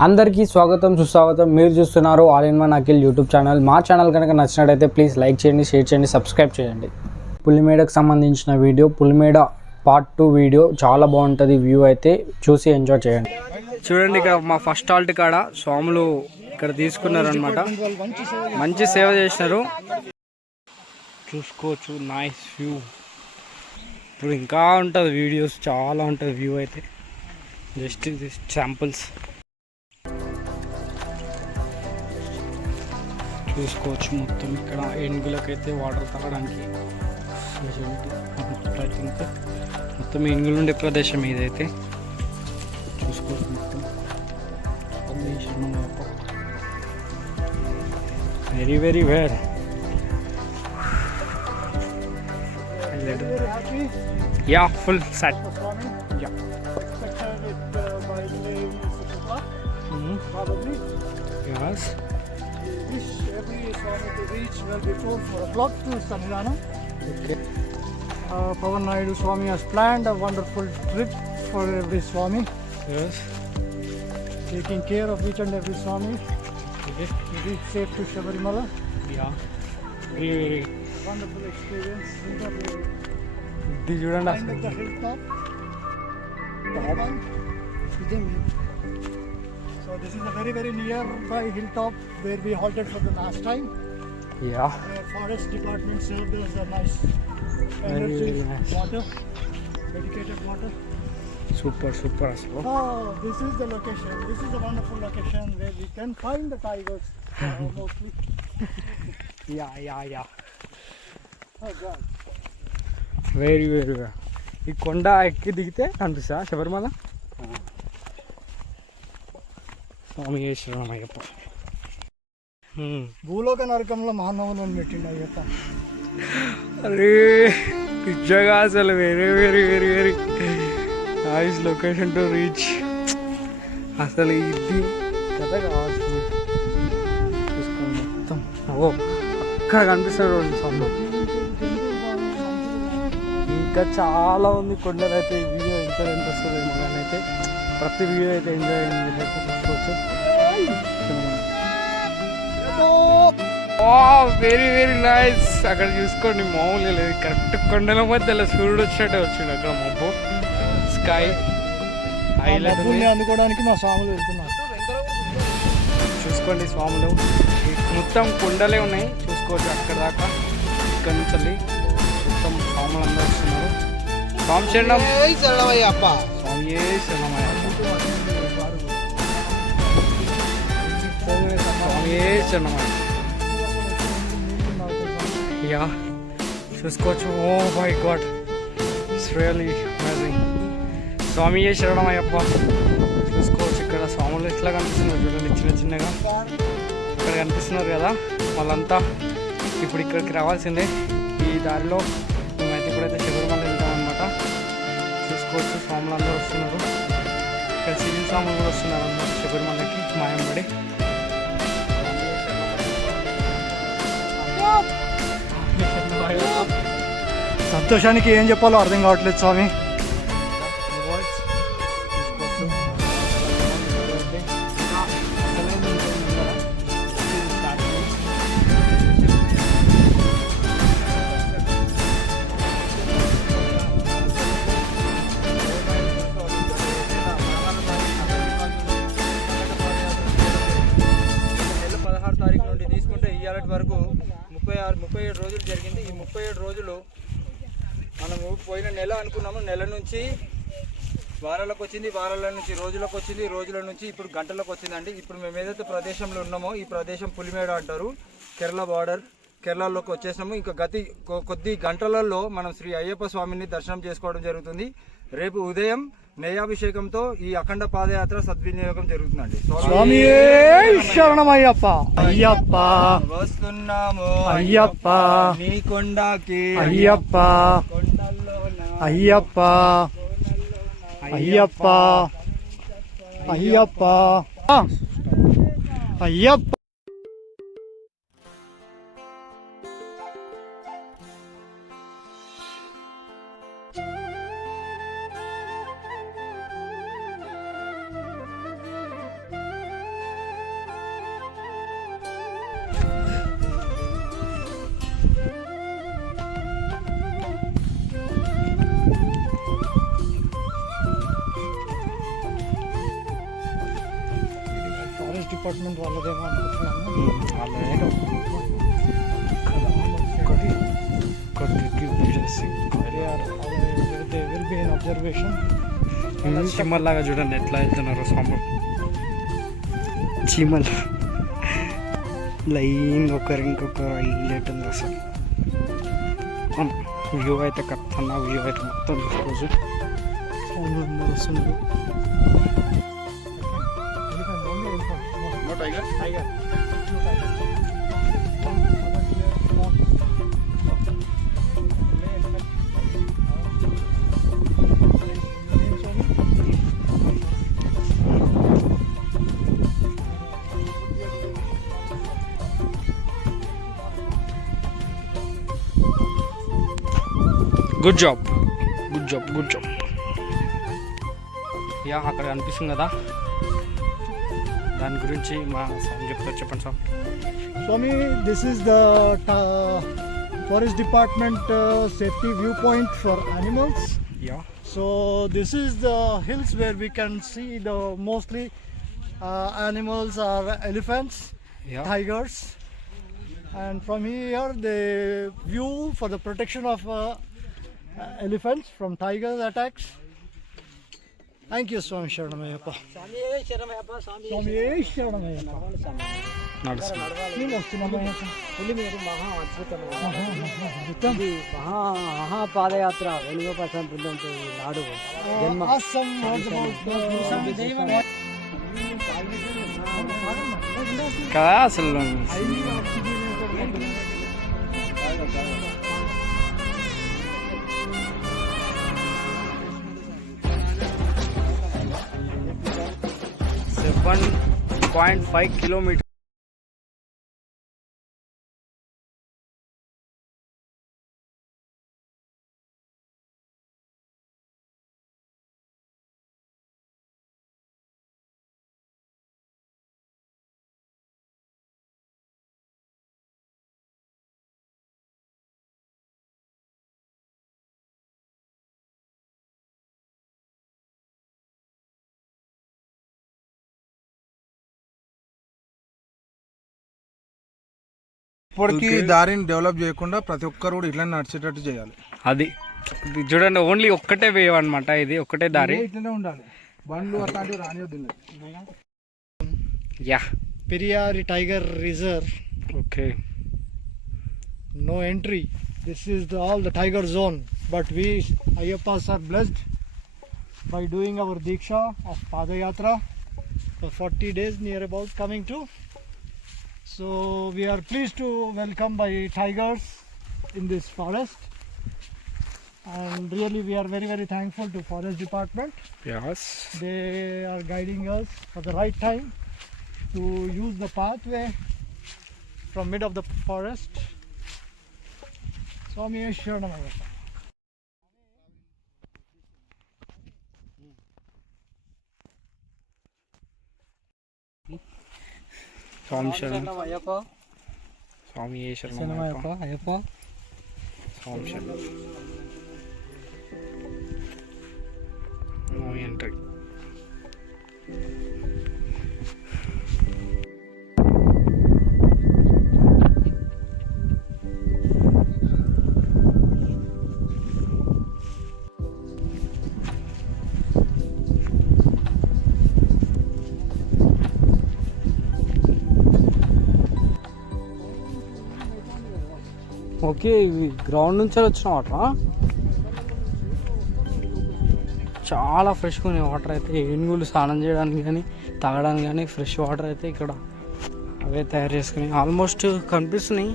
అందరికీ స్వాగతం సుస్వాగతం. మీరు చూస్తున్నారు all in one Akhil YouTube channel. మా ఛానల్ కనుక నచ్చినట్టయితే ప్లీజ్ లైక్ చేయండి, షేర్ చేయండి, సబ్స్క్రైబ్ చేయండి. పులిమేడకు సంబంధించిన వీడియో, పులిమేడ పార్ట్ 2 వీడియో చాలా బాగుంటుంది. వ్యూ అయితే చూసి ఎంజాయ్ చేయండి. చూడండి, ఇక్కడ మా ఫస్ట్ హాల్ట్ కాడ స్వాములు ఇక్కడ తీసుకున్నారనమాట. మంచి సేవ చేసినారు, చూసుకోవచ్చు. Nice view. ఇప్పుడు ఇంకా ఉంటుంది వీడియోస్, చాలా ఉంటుంది వ్యూ అయితే. జస్ట్ శాంపుల్స్ చూసుకోవచ్చు. మొత్తం ఇక్కడ ఏనుగులకైతే వాటర్ తాగడానికి ఐ థింక్ మొత్తం ఏనుగులు ఉండే ప్రదేశం ఇదైతే. చూసుకోవచ్చు మొత్తం very very where. Yeah, full set. Yes. Wish every Swami to reach well before 4 o'clock to Sannidhanam. Okay. Pavan Naidu Swami has planned a wonderful trip for every Swami. Yes. Taking care of each and every Swami. Okay. To reach safe to Shabarimala. Yeah. Very Wonderful experience. ఇది చూడండి Climb అసలు. at the hilltop. So this is a very very nearby hilltop where we halted for the last time. Yeah. Where forest department served us a nice Very, energy very nice. water, dedicated water. Super super అసలు. Oh, this is the location. This is a wonderful location where we can find the tigers mostly. Yeah yeah yeah. Oh God. Very very. ఈ కొండ ఎక్కి దిగితే కనిపిస్తా శబరిమల. స్వామి శ్రీరామయ్యప్ప. భూలోక నరకంలో మానవులను పెట్టిండు అయ్యప్ప. అరే నిజంగా అసలు very very very very nice location to reach. అసలు ఇది కథ కావాల్సింది. చూసుకోండి మొత్తం. ఓ అక్కడ కనిపిస్తున్నాడు స్వామి. ఇంకా చాలా ఉంది కొండలు అయితే. ఈ వీడియో ఎంత వస్తుంది ఏమో కానీ అయితే ప్రతి వీడియో అయితే ఎంజాయ్ అయితే చూసుకోవచ్చు. Very very nice. అక్కడ చూసుకోండి, మామూలుగా లేదు. కరెక్ట్ కొండల మధ్యలో సూర్యుడు వచ్చినట్టే వచ్చిండు. అక్కడ మబ్బు స్కై హైలైట్ అందుకోవడానికి మా స్వాములు వెళ్తున్నారు. చూసుకోండి స్వాములు. మొత్తం కొండలే ఉన్నాయి, చూసుకోవచ్చు అక్కడ దాకా. ఇక్కడ నుంచి వెళ్ళి మొత్తం స్వాములు అందరూ వస్తున్నారు. స్వామి శరణం. శరణమయ్యప్ప. స్వామి శరణమయ్యప్ప. స్వామి శరణమయ్యప్ప. యా, చూసుకోవచ్చు. Oh my god, it's really amazing. స్వామి శరణమయ్యప్ప. చూసుకోవచ్చు ఇక్కడ స్వాములు ఎట్లా కనిపిస్తున్నారు చూడండి, చిన్న చిన్నగా ఇక్కడ కనిపిస్తున్నారు కదా. వాళ్ళంతా ఇప్పుడు ఇక్కడికి రావాల్సిందే. ఈ దారిలో మేమైతే ఇప్పుడైతే శబరిమల వెళ్తామన్నమాట. చూసుకోవచ్చు స్వాములు అందరూ వస్తున్నారు. ఇక్కడ సివిల్ స్వాములు కూడా వస్తున్నారు అన్నమాట శబరిమలకి మాయంబడి. సంతోషానికి ఏం చెప్పాలో అర్థం కావట్లేదు స్వామి. నెల 16 తారీఖు నుండి తీసుకుంటే ఇవాళ వరకు 37 రోజులు జరిగింది. ఈ 37 రోజులు మనము పోయిన నెల అనుకున్నాము. నెల నుంచి వారాలకు వచ్చింది, వారాల నుంచి రోజులకు వచ్చింది, రోజుల నుంచి ఇప్పుడు గంటలకు వచ్చిందండి. ఇప్పుడు మేము ఏదైతే ప్రదేశంలో ఉన్నామో ఈ ప్రదేశం పులిమేడ అంటారు. కేరళ బార్డర్, కేరళలోకి వచ్చేసినాము. ఇంకా కొద్ది గంటలలో మనం శ్రీ అయ్యప్ప స్వామిని దర్శనం చేసుకోవడం జరుగుతుంది. రేపు ఉదయం నెయ్యాభిషేకంతో ఈ అఖండ పాదయాత్ర సద్వినియోగం జరుగుతుందండి. స్వామి శరణమయ్యప్ప. అయ్యప్ప వస్తున్నాము అయ్యప్ప. నీ కొండకి అయ్యప్ప అయ్యప్ప అయ్యప్ప అయ్యప్ప అయ్యప్ప. డిపార్ట్మెంట్ వాళ్ళదేమో అనుకుంటున్నాను. They will be in observation. చీమల్లాగా చూడండి ఎట్లా వెళ్తున్నారు సాంబు. చీమలు లైన్ ఒకరు ఇంకొకరు హైలైట్ ఉంది అసలు. వ్యూ అయితే కరెక్ట్ వ్యూ అయితే మొత్తం చూసుకోవచ్చు. సౌండ్ వస్తుంది. Tiger. Good job. యా అక్కడ కనిపిస్తుంది కదా, దాని గురించి మా స్వామి చెప్తారు. చెప్పండి స్వామి. Swami, this is the Forest Department safety viewpoint for animals. Yeah So this is the hills where we can see the mostly animals are elephants, yeah tigers, and from here the view for the protection of elephants from tiger attacks. Thank you, Swami Sharamayappa. Swami Sharamayappa. మహాపాదయాత్ర వేణుగోపాల బృందంతో నాడు జన్మ Awesome words about కదా అసలు. Seven 1.5 kilometers. ఇప్పటికీ దారిని develop చేయకుండా ప్రతి ఒక్కరు కూడా ఇట్లా నడిచేటట్టు చేయాలి. అది చూడండి, ఓన్లీ ఒక్కటే వేవ్ అనమాట, ఇది ఒక్కటే దారి. ఇట్లనే ఉండాలి, బండ్లు అట్లాంటివి రానివద్దు. Yeah Periyar Tiger Reserve. Okay. No entry. This is all the tiger zone. But we Ayyappas are blessed by doing our Diksha of Padayatra for 40 days near about coming to. So we are pleased to welcome by tigers in this forest, and really we are very, very thankful to Forest Department. Yes. They are guiding us for the right time to use the pathway from mid of the forest. Swami Sharanamaya. Swami శరణం. అయ్యప్ప స్వామి శరణం. శరణమయ్యప్ప అయ్యప్ప. స్వామి శరణం. No entry. Okay, ఇవి ground నుంచి వచ్చిన water చాలా ఫ్రెష్గా ఉన్నాయి వాటర్ అయితే. ఏనుగులు స్నానం చేయడానికి కానీ తాగడానికి కానీ ఫ్రెష్ వాటర్ అయితే ఇక్కడ అవే తయారు చేసుకుని ఆల్మోస్ట్ కనిపిస్తున్నాయి.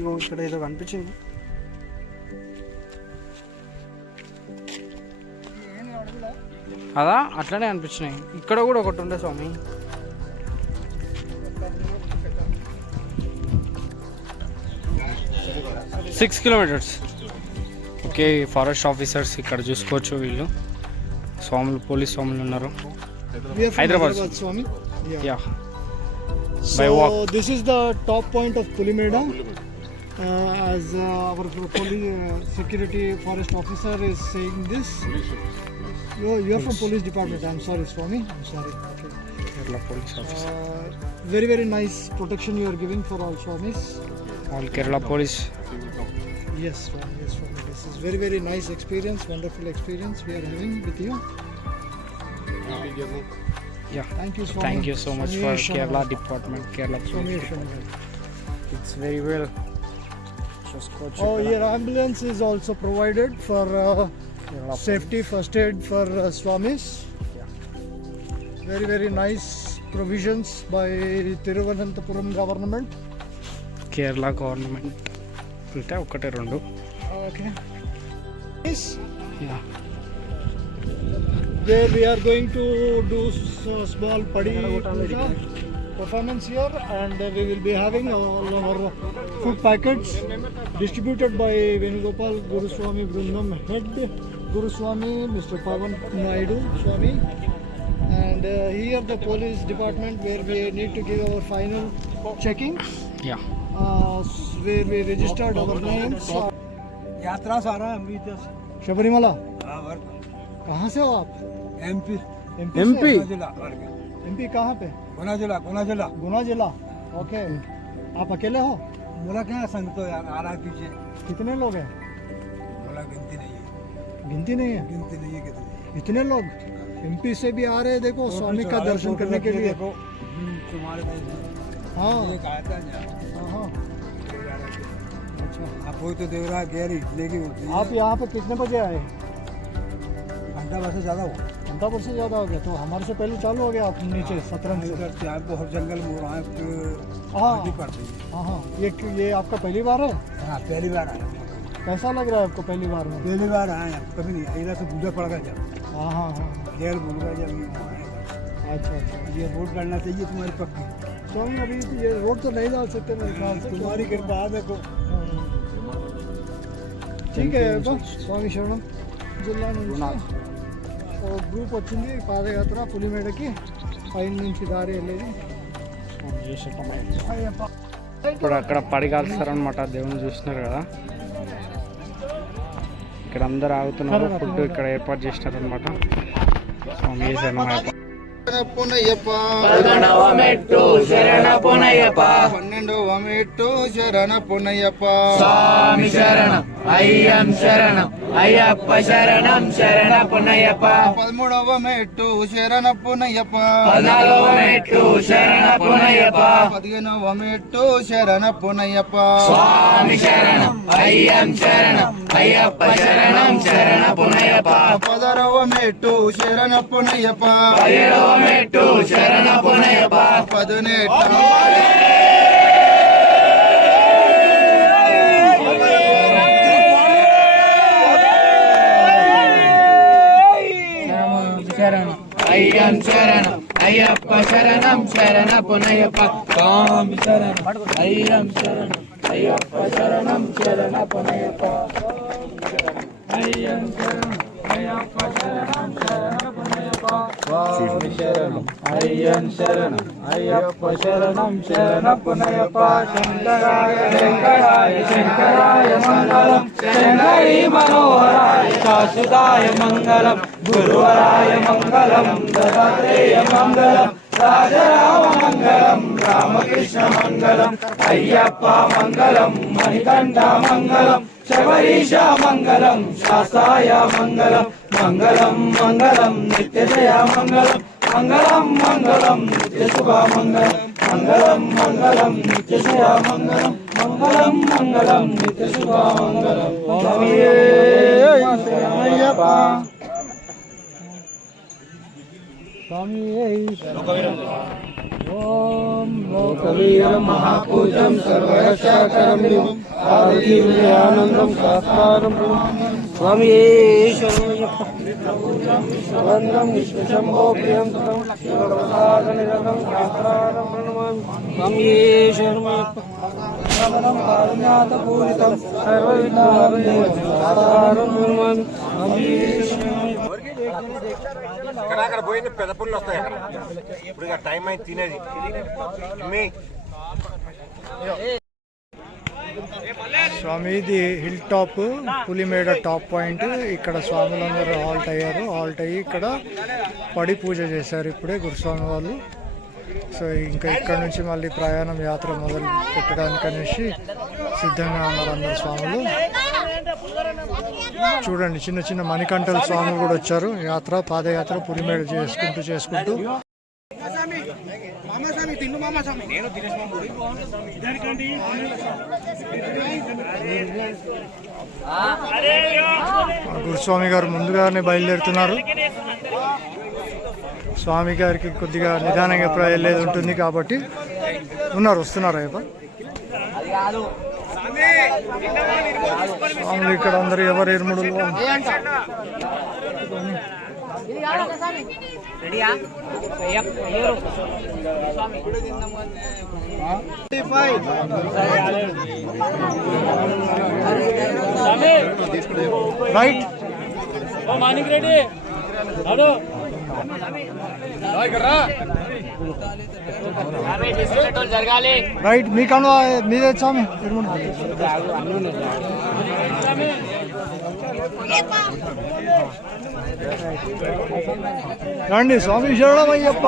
ఇగో ఇక్కడ ఏదో కనిపించింది. అదా అట్లనే అనిపించినాయి. ఇక్కడ కూడా ఒకటి ఉండే స్వామి. Six kilometres. Okay, forest officers ఇక్కడ చూసుకోవచ్చు. వీళ్ళు స్వాములు, పోలీస్ స్వాములు ఉన్నారు. We are from Hyderabad. Swami. Yeah By walk. So this is the top point of Pulimeda. As our security forest officer is saying this. You are from police department. I'm sorry, Swami. I'm sorry. Okay. Kerala police officer. Very, very nice protection you are giving for all Swamis. All Kerala police. Yes, Swami, yes, Swami. This is very, very nice experience, wonderful experience we are having with you. Yeah. Thank you, Swami. Thank you so much Swami for Shama. Kerala department, Kerala Swami police Shama. department. It's very well. Just go check Oh, it your ambulance is also provided for Kerala safety first aid for Swamis. Very, very nice provisions by Thiruvananthapuram government. Kerala government అంటే ఒకటే రెండు. Okay. Yes. Yeah. There we are going to do small Padi puja performance here, and we will be having all our food packets distributed by Venugopal Guru Swami Vrindam head Guru Swami Mr. Pavan Naidu Swami, and here the police department where we need to give our final checking, Yeah. where we registered our names. यात्रा सारा अमृत शबरीमला कहाँ से हो आप? MP MP से? जिला MP कहाँ पे? गुना जिला गुना जिला. ओके. आप अकेले हो? बोला क्या संग तो यार आ रहा कीजिए कितने लोग हैं? बोला गिनती नहीं है गिनती नहीं है. कितने इतने लोग MP से भी आ रहे हैं. देखो स्वामी का दर्शन करने के लिए. तुम्हारे हाँ एक आया था हाँ. अच्छा. आप कोई तो देख रहा है गहरी लेकिन आप यहाँ पे कितने बजे आए? घंटा बस से ज़्यादा हो घंटा भर से ज़्यादा हो गया. तो हमारे से पहले चालू हो गया आप नीचे सतरंग से. चार बहुत जंगल में वहाँ हाँ पड़ती है हाँ हाँ. ये आपका पहली बार है? हाँ पहली बार आया कैसा लग रहा है आपको पहली बार में? पहली बार आया कभी नहीं इधर से पूजा पड़ गया जब हाँ हाँ हाँ. जेल भूल गया जब अच्छा अच्छा. ये वोट करना चाहिए तुम्हारी पक्की स्वामी अभी ये रोड तो नहीं डाल सकते मेरे ख्याल से. तुम्हारी कृपा देखो ठीक है స్వామి శరణం జిల్లా నుంచి ఓ గ్రూప్ వచ్చింది పాదయాత్ర పులిమేడకి పైన నుంచి దారి వెళ్ళేది. ఇప్పుడు అక్కడ పడి కాలుస్తారనమాట. దేవుని చూస్తున్నారు కదా, ఇక్కడ అందరు ఆగుతున్నారు. ఫుడ్ ఇక్కడ ఏర్పాటు చేసినారు అనమాట. స్వామి శరణమయ్యప్ప. పదకొండవ మెట్టు శరణ పునయ్యప్ప 12వ మెట్టు శరణ పునయ్యప్ప స్వామి శరణం అయ్యం శరణం అయ్యప్ప శరణం శరణ పునయ్యప్ప 13వ మెట్టు శరణ పునయ్యప్ప 14వ మెట్టు శరణ పునయ్యప్ప 15వ మెట్టు శరణ పునయ్యప్ప స్వామి శరణం అయ్యం శరణం అయ్యప్ప శరణం శరణ పునయ్యప్ప 16వ మెట్టు శరణ పునయ్యప్ప 17వ మెట్టు శరణ పునయ్యప్ప 18 శరణం అయ్యం శరణం అయ్యప్ప శరణం శరణ పునయ్యప్ప స్వామి శరణం అయ్యం శరణం అయ్యప్ప శరణం శరణ పునయ్యప్ప అయ్యం శరణం అయ్యప్ప శరణం శరణ పునయ్యప్ప స్వామి శరణం అయ్యం శరణం అయ్యప్ప శరణం శరణ పునయ్యప్ప శంకరాయ శంకరాయ శంకరాయ మంగళం శంకరీ మనోహరాయ శాశ్వతాయ మంగళం గురువరాయ మంగళం దత్తాత్రేయ మంగళం రాజరామ మంగళం రామకృష్ణ మంగళం అయ్యప్ప మంగళం మణికంఠ మంగళం శబరీష మంగళం శాస్తాయ మంగళం మంగళం మంగళం నిత్యజయ మంగళం మంగళం మంగళం నిత్య శుభ మంగళం మంగళం మంగళం నిత్య శుభ మంగళం మంగళం మంగళం నిత్య శుభ మంగళం శరణమయ్యప్ప స్వామి ఓం లోకవీరం మహాపూజం సర్వరక్షాకరం దివం ఆనందం శాస్త్రం స్వామి ఈశ్వరయ్యప్ప వందం విశ్వశంభో ప్రియం సుతం శివప్రసాదనిరతం శాస్త్రారం ప్రణమామి స్వామి ఈశ్వరయ్యప్ప శరణం కారుణ్యాతపూరితం సర్వవిఘ్నాభయం ప్రణమామి స్వామి ఈశ్వరయ్యప్ప అక్కడ పోయింది పెద్ద పుల్లు వస్తాయి అక్కడ ఇప్పుడు ఇక టైం అయింది తినేది స్వామిది హిల్ టాప్ పులిమేడ టాప్ పాయింట్. ఇక్కడ స్వాములందరూ హాల్ట్ అయ్యారు. హాల్ట్ అయ్యి ఇక్కడ పడి పూజ చేశారు ఇప్పుడే గురుస్వామి వాళ్ళు. సో ఇంకా ఇక్కడ నుంచి మళ్ళీ ప్రయాణం యాత్ర మొదలు పెట్టడానికి అనేసి సిద్ధంగా ఉన్నారు అందరు స్వాములు. చూడండి చిన్న చిన్న మణికంఠల స్వాములు కూడా వచ్చారు. యాత్ర పాదయాత్ర పులిమేడ చేసుకుంటూ గురుస్వామి గారు ముందుగానే బయలుదేరుతున్నారు. స్వామి గారికి కొద్దిగా నిదానంగా వెళ్ళేది ఉంటుంది కాబట్టి వస్తున్నారు అయ్యప్ప స్వాములు. ఇక్కడ అందరు ఎవరు ఇరుముడులు రైట్ రైట్ మీకన్నా మీదే స్వామి రండి. స్వామి శరణం అయ్యప్ప.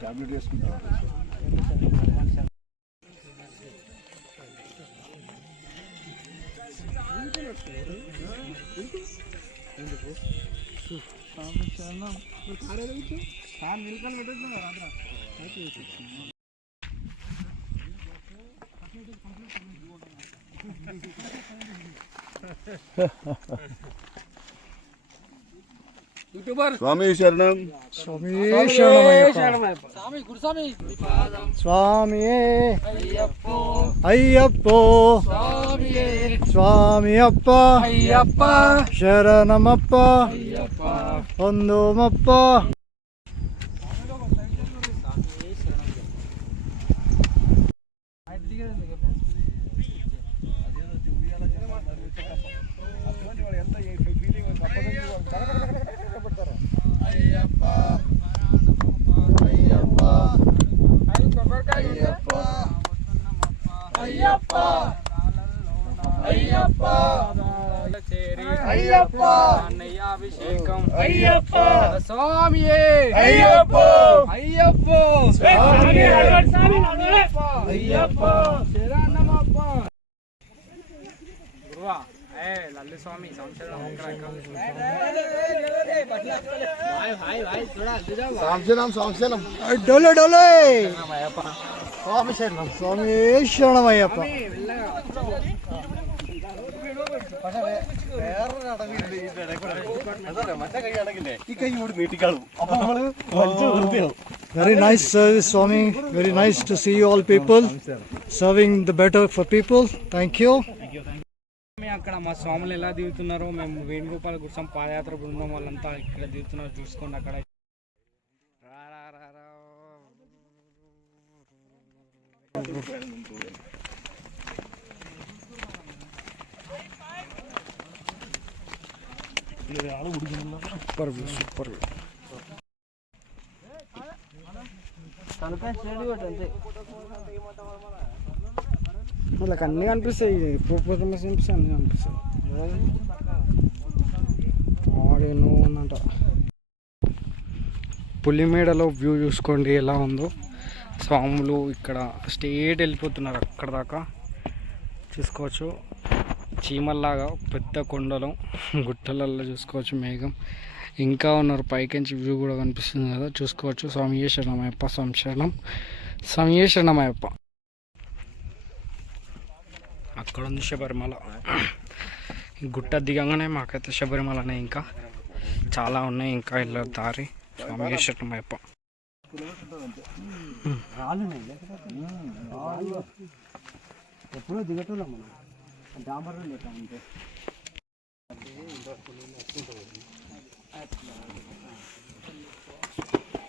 టాబ్లెట్ వేసుకుంటాం. స్వామి శరణం. స్వామి శరణమయ్యప్ప. స్వామి అయ్యప్పో. స్వామి అప్ప శరణమప్ప వందోమప్ప. అభిషేకం అయ్యప్ప స్వామి అయ్యప్ప అయ్యప్ప అయ్యప్ప శరణమప్ప. గురువా లల్లు స్వామి సంశయం డోలే డోలే. స్వామి శరణం. స్వామి శరణమయ్యప్ప. Very nice service, Swami. Very nice to see you all people serving the better for people. Thank you. అక్కడ మా స్వాములు ఎలా దిగుతున్నారో మేము వేణుగోపాల గురుసం పాదయాత్ర బృందం వాళ్ళంతా ఇక్కడ దిగుతున్నారు చూసుకోండి. అక్కడ సూపర్ వాళ్ళకి అన్నీ కనిపిస్తాయి. కనిపిస్తాయి అన్నీ కనిపిస్తాయి. ఆడేనో ఉందంట. పులిమేడలో వ్యూ చూసుకోండి ఎలా ఉందో. స్వాములు ఇక్కడ స్ట్రేట్ వెళ్ళిపోతున్నారు అక్కడ దాకా చూసుకోవచ్చు. చీమల్లాగా పెద్ద కొండలు గుట్టలల్లో చూసుకోవచ్చు మేఘం. ఇంకా ఉన్నారు పైకించి వ్యూ కూడా కనిపిస్తుంది కదా, చూసుకోవచ్చు. స్వామియే శరణమయ్యప్ప, స్వామి శరణం, స్వామియే శరణమయ్యప్ప. అక్కడ ఉంది శబరిమల. ఈ గుట్ట దిగంగానే మాకైతే శబరిమలనే, ఇంకా చాలా ఉన్నాయి, ఇంకా వెళ్ళే దారి. స్వామియే శరణమయ్యప్ప. ఎప్పుడో దిగటోళ్ళం మనం, డాంబర్ లేక అంతే.